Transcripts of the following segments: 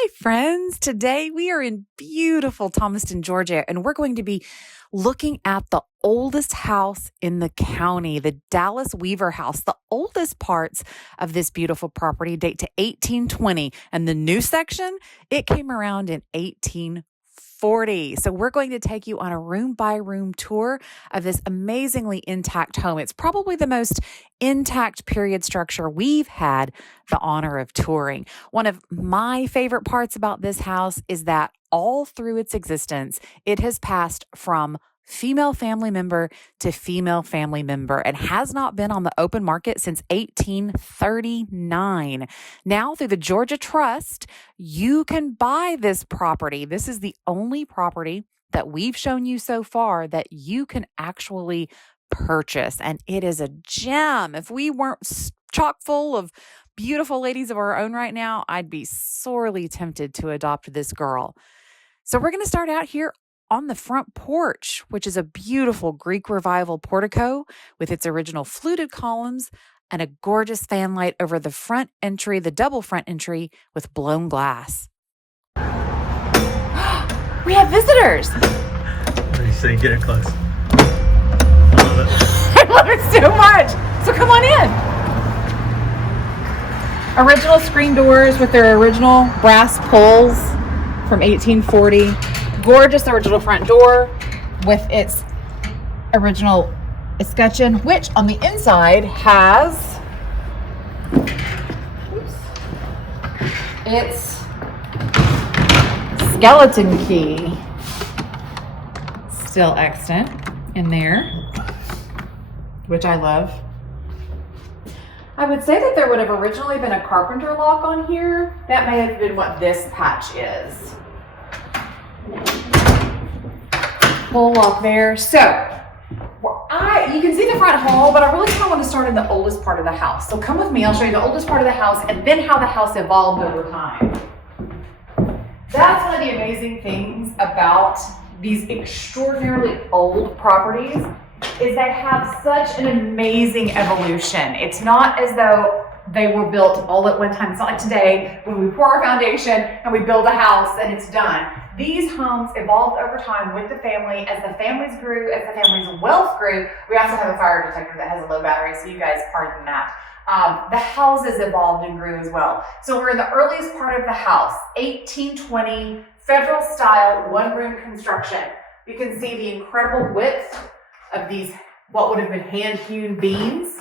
Hi, friends. Today we are in beautiful Thomaston, Georgia, and we're going to be looking at the oldest house in the county, the Dallas Weaver House. The oldest parts of this beautiful property date to 1820, and the new section, it came around in 1840. So we're going to take you on a room-by-room tour of this amazingly intact home. It's probably the most intact period structure we've had the honor of touring. One of my favorite parts about this house is that all through its existence, it has passed from female family member to female family member and has not been on the open market since 1839. Now, through the Georgia Trust, you can buy this property. This is the only property that we've shown you so far that you can actually purchase, and it is a gem. If we weren't chock full of beautiful ladies of our own right now, I'd be sorely tempted to adopt this girl. So we're going to start out here on the front porch, which is a beautiful Greek Revival portico with its original fluted columns and a gorgeous fan light over the front entry, the double front entry with blown glass. We have visitors. What do you say? Get it close. I love it. I love it so much. So come on in. Original screen doors with their original brass pulls from 1840. Gorgeous original front door with its original escutcheon, which on the inside has its skeleton key still extant in there, which I love. I would say that there would have originally been a carpenter lock on here. That may have been what this patch is. Full lock there. So, you can see the front hall, but I really kind of want to start in the oldest part of the house. So come with me, I'll show you the oldest part of the house and then how the house evolved over time. That's one of the amazing things about these extraordinarily old properties is they have such an amazing evolution. It's not as though they were built all at one time. It's not like today when we pour our foundation and we build a house and it's done. These homes evolved over time with the family. As the families grew, as the family's wealth grew, we also have a fire detector that has a low battery, so you guys pardon that. The houses evolved and grew as well. So we're in the earliest part of the house, 1820, federal style, one-room construction. You can see the incredible width of these, what would have been hand-hewn beams.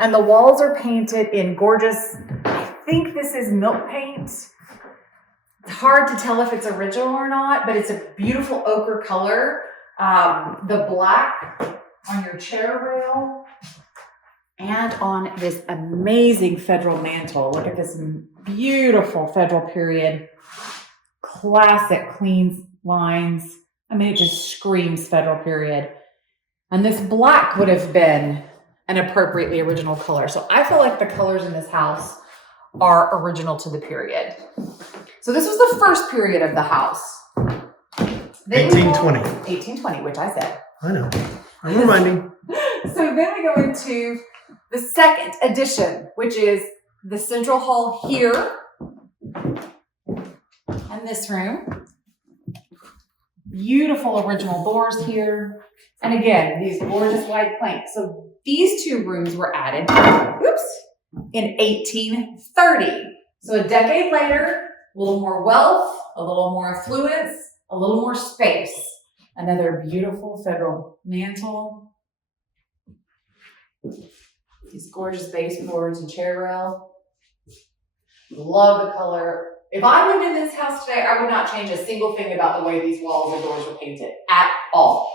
And the walls are painted in gorgeous, I think this is milk paint. It's hard to tell if it's original or not, but it's a beautiful ochre color. The black on your chair rail and on this amazing federal mantle. Look at this beautiful federal period. Classic clean lines. I mean, it just screams federal period. And this black would have been an appropriately original color. So I feel like the colors in this house are original to the period. So this was the first period of the house. 1820. 1820, which I said. I know. I'm reminding. So then we go into the second addition, which is the central hall here and this room. Beautiful original doors here. And again, these gorgeous white planks. So these two rooms were added, in 1830. So a decade later, a little more wealth, a little more affluence, a little more space. Another beautiful federal mantle. These gorgeous baseboards and chair rail. Love the color. If I lived in this house today, I would not change a single thing about the way these walls and doors were painted at all.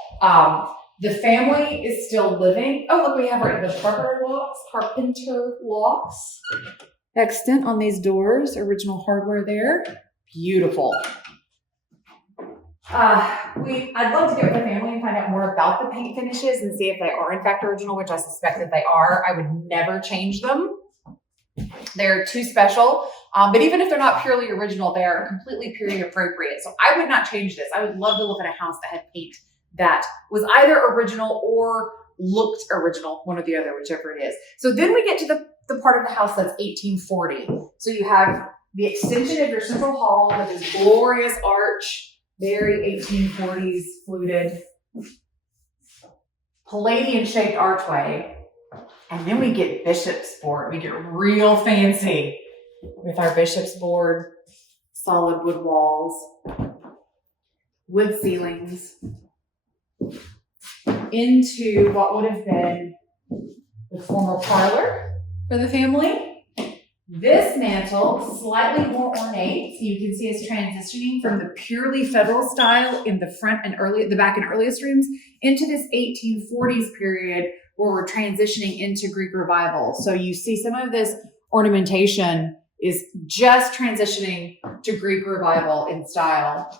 The family is still living. Oh, look, we have the carpenter locks. Extant on these doors, original hardware there. Beautiful. I'd love to get with the family and find out more about the paint finishes and see if they are in fact original, which I suspect that they are. I would never change them. They're too special. But even if they're not purely original, they are completely period appropriate. So I would not change this. I would love to look at a house that had paint that was either original or looked original, one or the other, whichever it is. So then we get to the part of the house that's 1840. So you have the extension of your central hall with this glorious arch, very 1840s fluted, Palladian-shaped archway. And then we get bishop's board. We get real fancy with our bishop's board, solid wood walls, wood ceilings, into what would have been the former parlor for the family. This mantle, slightly more ornate, so you can see us transitioning from the purely federal style in the front and the back and earliest rooms into this 1840s period where we're transitioning into Greek revival. So you see some of this ornamentation is just transitioning to Greek revival in style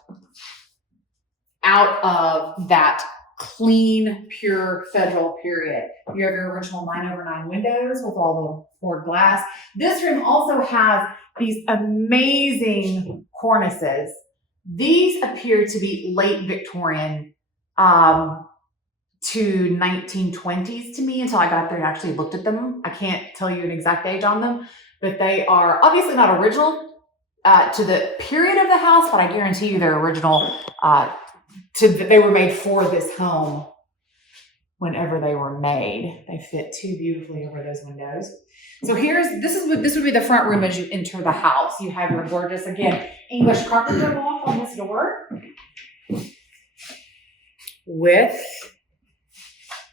out of that clean, pure federal period. You have your original 9/9 windows with all the poured glass. This room also has these amazing cornices. These appear to be late Victorian to 1920s to me until I got there and actually looked at them. I can't tell you an exact age on them, but they are obviously not original to the period of the house, but I guarantee you they're original they were made for this home whenever they were made. They fit too beautifully over those windows. So this would be the front room as you enter the house. You have your gorgeous, again, English carpenter lock on this door with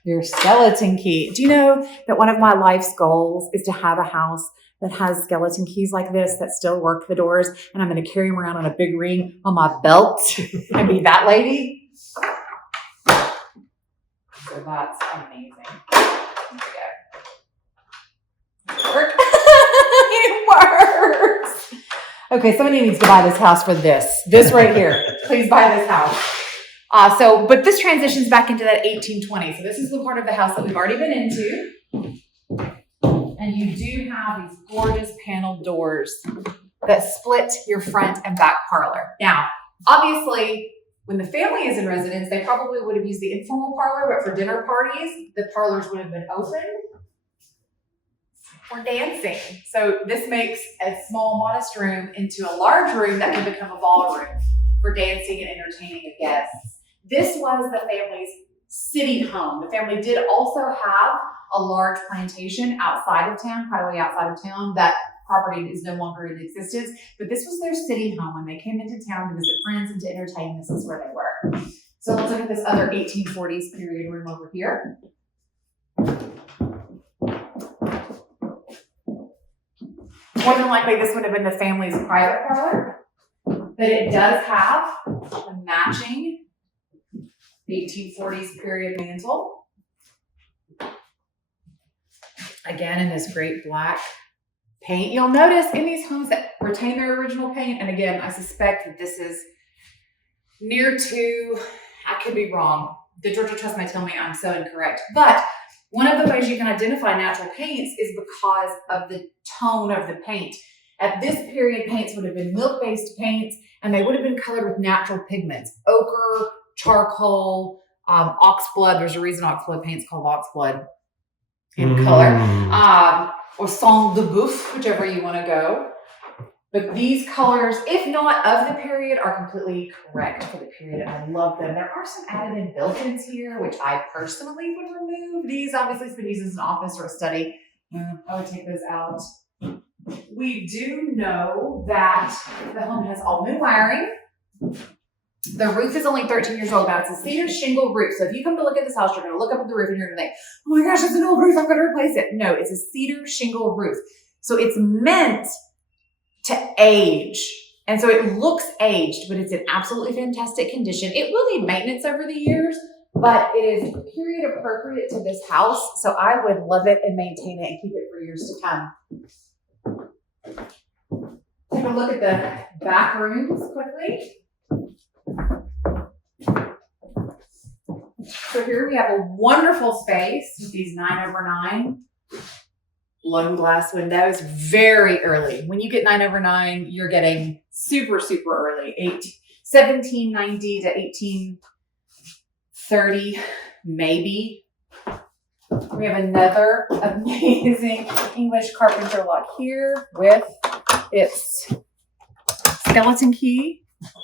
your skeleton key. Do you know that one of my life's goals is to have a house that has skeleton keys like this that still work the doors, and I'm going to carry them around on a big ring on my belt and be that lady? So that's amazing. There we go. It works. Okay, somebody needs to buy this house for this. This right here. Please buy this house. But this transitions back into that 1820. So this is the part of the house that we've already been into. And you do have these gorgeous paneled doors that split your front and back parlor. Now, obviously, when the family is in residence, they probably would have used the informal parlor, but for dinner parties, the parlors would have been open for dancing. So this makes a small, modest room into a large room that can become a ballroom for dancing and entertaining of guests. This was the family's city home. The family did also have a large plantation outside of town, quite a way outside of town. That property is no longer in existence, but this was their city home. When they came into town to visit friends and to entertain, this is where they were. So let's look at this other 1840s period room over here. More than likely, this would have been the family's private parlor, but it does have a matching 1840s period mantle. Again, in this great black paint. You'll notice in these homes that retain their original paint, and again, I suspect that this is near to, I could be wrong. The Georgia Trust might tell me I'm so incorrect, but one of the ways you can identify natural paints is because of the tone of the paint. At this period, paints would have been milk-based paints, and they would have been colored with natural pigments, ochre, charcoal, oxblood. There's a reason oxblood paint's called oxblood in color, or sang de boeuf, whichever you want to go. But these colors, if not of the period, are completely correct for the period, and I love them. There are some added-in built-ins here, which I personally would remove. These obviously has been used as an office or a study. I would take those out. We do know that the home has all new wiring. The roof is only 13 years old now. It's a cedar shingle roof. So if you come to look at this house, you're going to look up at the roof and you're going to think, oh my gosh, it's an old roof. I've got to replace it. No, it's a cedar shingle roof. So it's meant to age. And so it looks aged, but it's in absolutely fantastic condition. It will need maintenance over the years, but it is period appropriate to this house. So I would love it and maintain it and keep it for years to come. Take a look at the back rooms quickly. So here we have a wonderful space with these 9/9 blown glass windows. Very early. When you get 9/9, you're getting super, super early. 1790 to 1830, maybe. We have another amazing English carpenter lock here with its skeleton key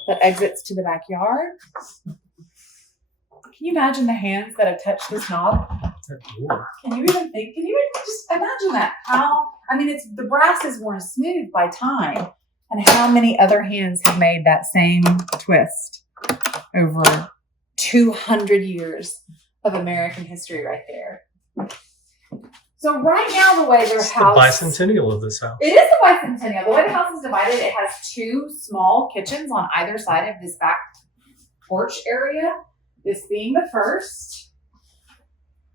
that exits to the backyard. Can you imagine the hands that have touched this knob? Can you even think? Can you even just imagine that? It's the brass is worn smooth by time, and how many other hands have made that same twist over 200 years of American history right there. So right now, the way their house... the bicentennial of this house. It is the bicentennial. The way the house is divided, it has two small kitchens on either side of this back porch area. This being the first.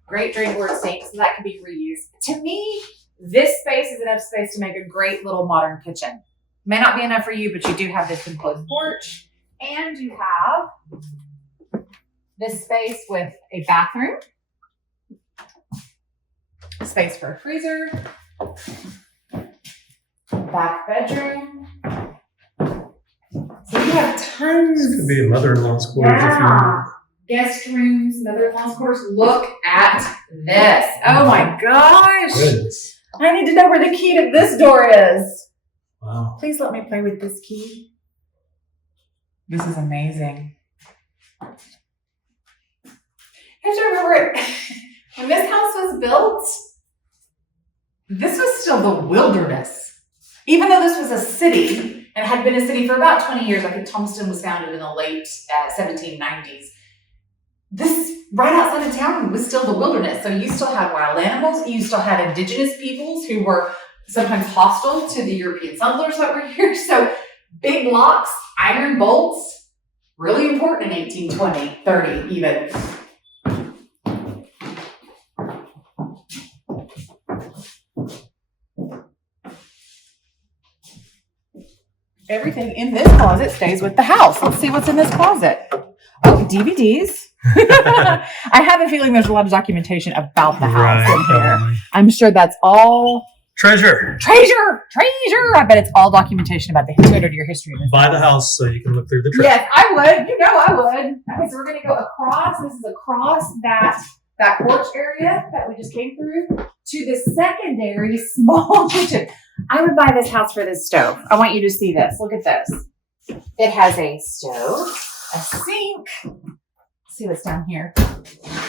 Great drain board sink, so that can be reused. To me, this space is enough space to make a great little modern kitchen. May not be enough for you, but you do have this enclosed porch. And you have this space with a bathroom. Space for a freezer. Back bedroom. So you have tons. This could be a mother-in-law's quarters if you want. Guest rooms, mother-in-law's quarters. Look at this. Oh my gosh. Goodness. I need to know where the key to this door is. Wow. Please let me play with this key. This is amazing. You have to remember, when this house was built, this was still the wilderness. Even though this was a city, and had been a city for about 20 years, I think Thomaston was founded in the late 1790s. This, right outside of town, was still the wilderness. So you still had wild animals, you still had indigenous peoples who were sometimes hostile to the European settlers that were here. So big locks, iron bolts, really important in 1820, 30 even. Everything in this closet stays with the house. Let's see what's in this closet. Oh, DVDs. I have a feeling there's a lot of documentation about the house in here. Probably. I'm sure that's all Treasure. I bet it's all documentation about the 200-year history of this. Buy the house so you can look through the treasure. Yes, I would. You know I would. Okay, so we're going to go across. This is across that porch area that we just came through to the secondary small kitchen. I would buy this house for this stove. I want you to see this. Look at this. It has a stove, a sink. Let's see what's down here.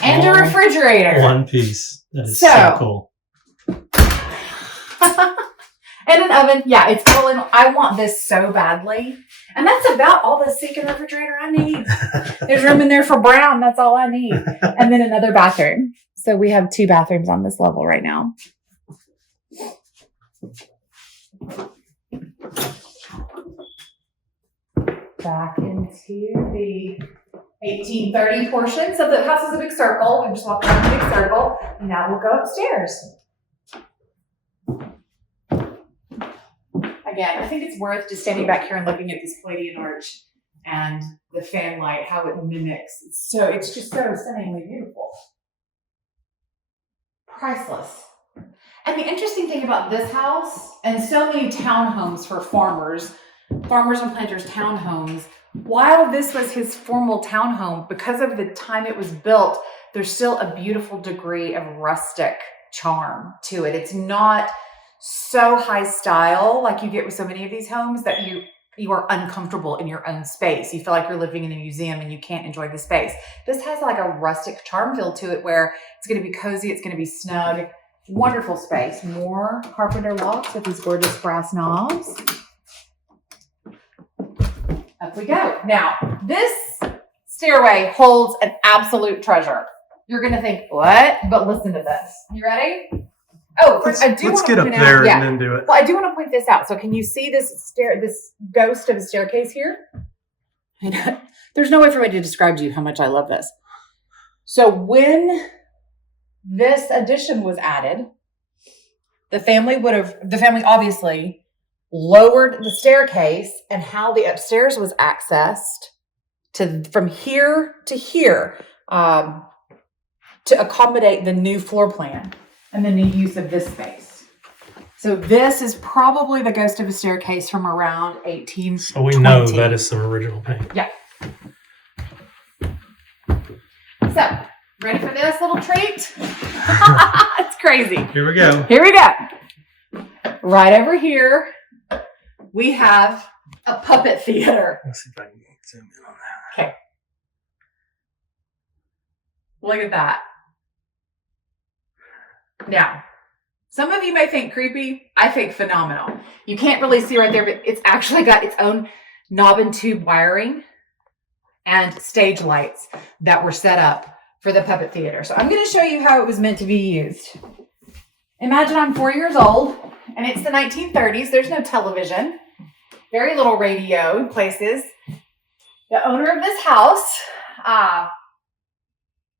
And a refrigerator. One piece. That is so cool. And an oven. Yeah, it's all in. I want this so badly. And that's about all the sink and refrigerator I need. There's room in there for brown. That's all I need. And then another bathroom. So we have 2 bathrooms on this level right now. Back into the 1830 portion. So the house is a big circle. We just walked around the big circle. And now we'll go upstairs. Again, I think it's worth just standing back here and looking at this Palladian arch and the fan light, how it mimics. It's just so stunningly beautiful. Priceless. And the interesting thing about this house, and so many townhomes for farmers and planters townhomes, while this was his formal townhome, because of the time it was built, there's still a beautiful degree of rustic charm to it. It's not so high style like you get with so many of these homes that you are uncomfortable in your own space. You feel like you're living in a museum and you can't enjoy the space. This has like a rustic charm feel to it where it's going to be cozy, it's going to be snug. Wonderful space. More carpenter locks with these gorgeous brass knobs. Up we go. Now, this stairway holds an absolute treasure. You're going to think, what? But listen to this. You ready? Oh, Let's get up there and then do it. Well, I do want to point this out. So can you see this ghost of a staircase here? There's no way for me to describe to you how much I love this. So when this addition was added, the family obviously lowered the staircase, and how the upstairs was accessed from here to here to accommodate the new floor plan and the new use of this space. So this is probably the ghost of a staircase from around 1820. So we know that is some original paint. Yeah. So, ready for this little treat? It's crazy. Here we go. Here we go. Right over here, we have a puppet theater. Let's see if I can zoom in on that. Okay. Look at that. Now, some of you may think creepy. I think phenomenal. You can't really see right there, but it's actually got its own knob and tube wiring and stage lights that were set up for the puppet theater. So I'm going to show you how it was meant to be used. Imagine I'm 4 years old and it's the 1930s. There's no television, very little radio in places. The owner of this house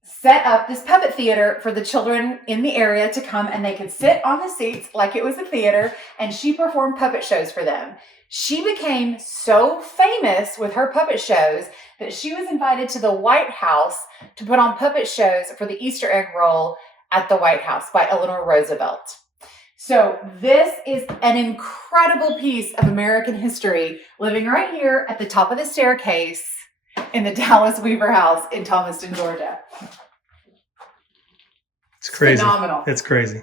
set up this puppet theater for the children in the area to come, and they could sit on the seats like it was a theater, and she performed puppet shows for them. She became so famous with her puppet shows that she was invited to the White House to put on puppet shows for the Easter egg roll at the White House by Eleanor Roosevelt. So this is an incredible piece of American history living right here at the top of the staircase in the Dallas Weaver House in Thomaston, Georgia. It's crazy. Phenomenal. It's crazy.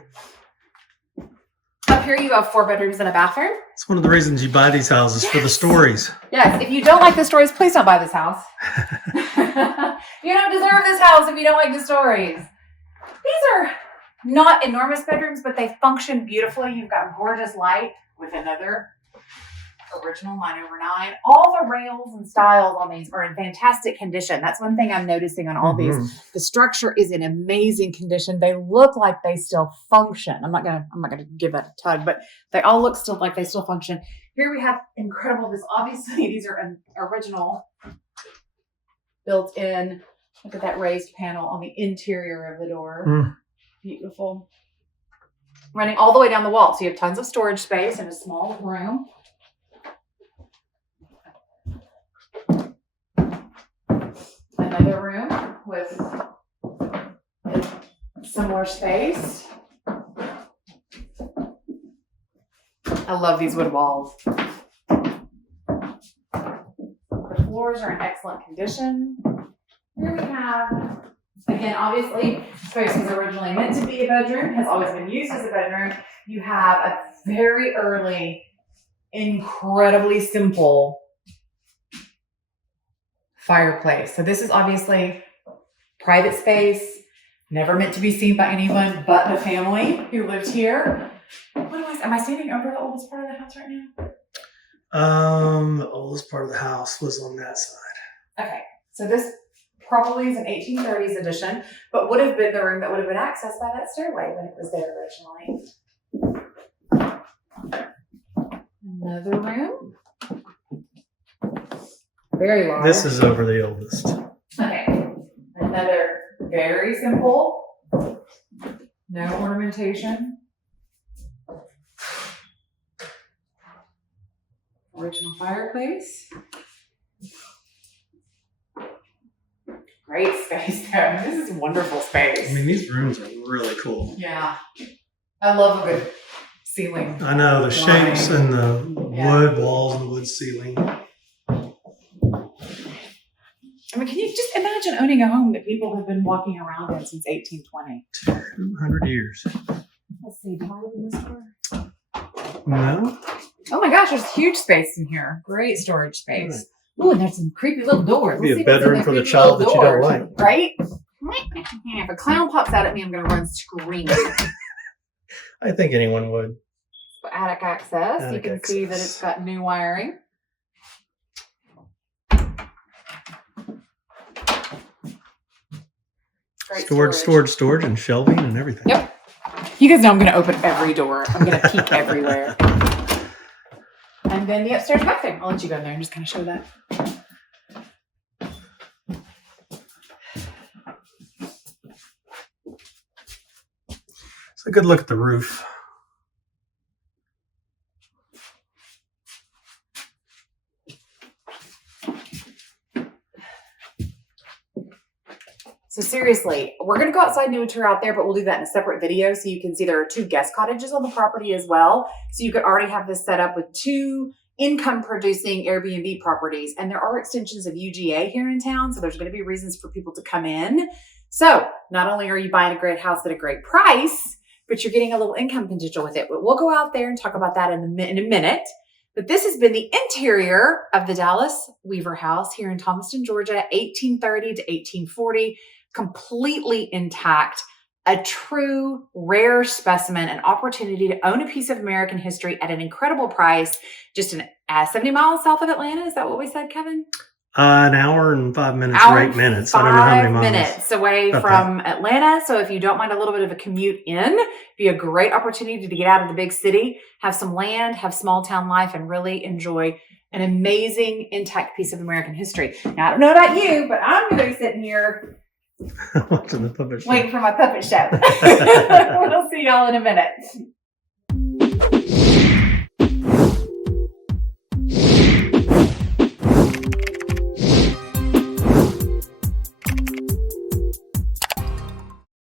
Up here you have 4 bedrooms and a bathroom. It's one of the reasons you buy these houses, for the stories. Yes, if you don't like the stories, please don't buy this house. You don't deserve this house if you don't like the stories. These are not enormous bedrooms, but they function beautifully. You've got gorgeous light with another original 9/9. All the rails and stiles on these are in fantastic condition. That's one thing I'm noticing on all these. The structure is in amazing condition. They look like they still function. I'm not gonna give that a tug, but they all look still like they still function. Here we have incredible. Obviously these are an original, built in. Look at that raised panel on the interior of the door. Beautiful. Running all the way down the wall, so you have tons of storage space and a small room. Another room with similar space. I love these wood walls. The floors are in excellent condition. Here we have, again, obviously, space was originally meant to be a bedroom, has always been used as a bedroom. You have a very early, incredibly simple fireplace. So this is obviously private space, never meant to be seen by anyone but the family who lived here. Am I standing over the oldest part of the house right now? The oldest part of the house was on that side. Okay, so this probably is an 1830s edition, but would have been the room that would have been accessed by that stairway when it was there originally. Another room. Very large. This is over the oldest. Okay. Another very simple. No ornamentation. Original fireplace. Great space there. This is wonderful space. I mean, these rooms are really cool. Yeah. I love a good ceiling. I know the shapes and the wood walls and the wood ceiling. I mean, can you just imagine owning a home that people have been walking around in since 1820? 200 years. Let's see. Do I live in this door? No? Oh my gosh, there's huge space in here. Great storage space. Ooh, and there's some creepy little doors. Be a bedroom for the child that you don't like. Right? If a clown pops out at me, I'm going to run screaming. I think anyone would. Attic access. You can see that it's got new wiring. Storage, and shelving and everything. Yep. You guys know I'm going to open every door. I'm going to peek everywhere. And then the upstairs bathroom. I'll let you go in there and just kind of show that. It's a good look at the roof. So seriously, we're going to go outside and do a tour out there, but we'll do that in a separate video so you can see there are 2 guest cottages on the property as well. So you could already have this set up with 2 income-producing Airbnb properties. And there are extensions of UGA here in town, so there's going to be reasons for people to come in. So not only are you buying a great house at a great price, but you're getting a little income potential with it. But we'll go out there and talk about that in a minute. But this has been the interior of the Dallas Weaver House here in Thomaston, Georgia, 1830 to 1840, completely intact. A true rare specimen, an opportunity to own a piece of American history at an incredible price, just 70 miles south of Atlanta. Is that what we said, Kevin? An hour and 5 minutes or 8 minutes. I don't know how many miles. 5 minutes away from Atlanta. So if you don't mind a little bit of a commute in, be a great opportunity to get out of the big city, have some land, have small town life, and really enjoy an amazing intact piece of American history. Now, I don't know about you, but I'm going to be sitting here Watching the puppet show. waiting for my puppet show. We'll see y'all in a minute.